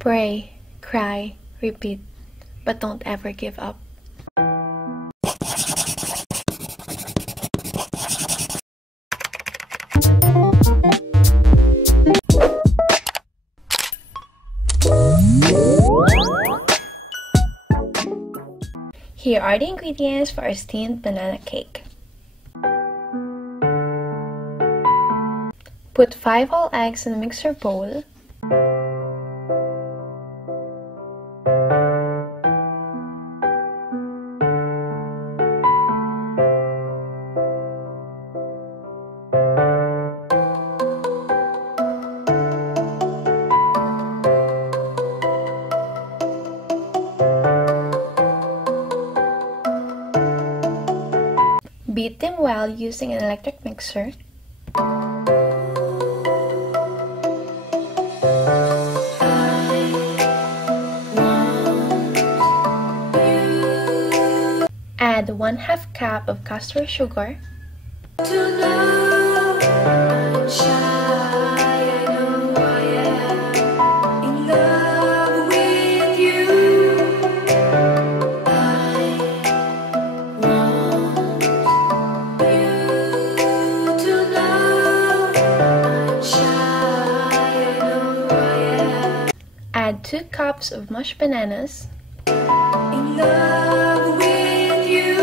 Pray, cry, repeat, but don't ever give up. Here are the ingredients for our steamed banana cake. Put 5 whole eggs in a mixer bowl. Beat them well using an electric mixer. Add 1/2 cup of caster sugar. Add 2 cups of mashed bananas. In love with you.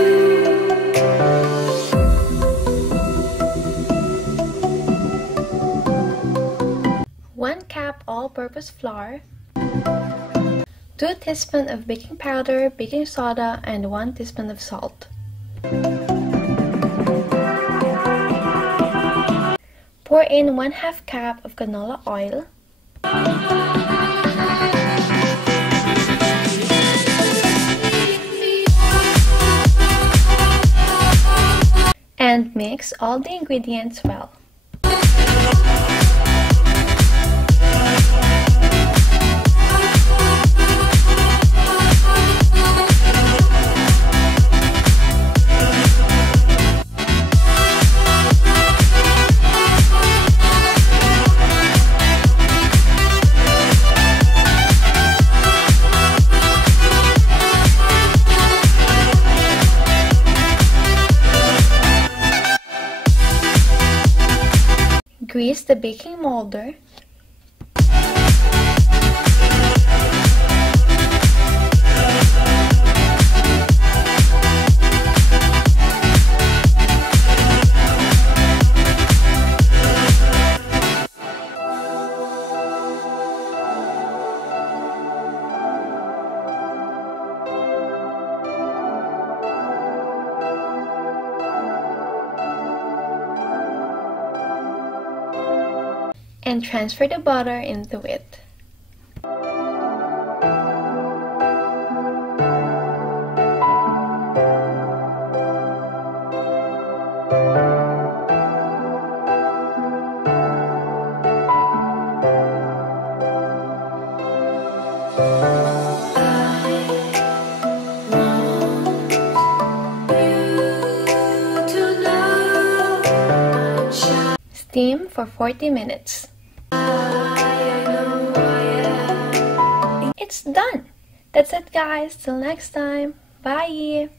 1 cup all-purpose flour. 2 teaspoons of baking powder, baking soda, and 1 teaspoon of salt. Pour in 1/2 cup of canola oil. And mix all the ingredients well. Grease the baking molder. And transfer the butter into it. Steam for 40 minutes. It's done! That's it, guys. Till next time. Bye!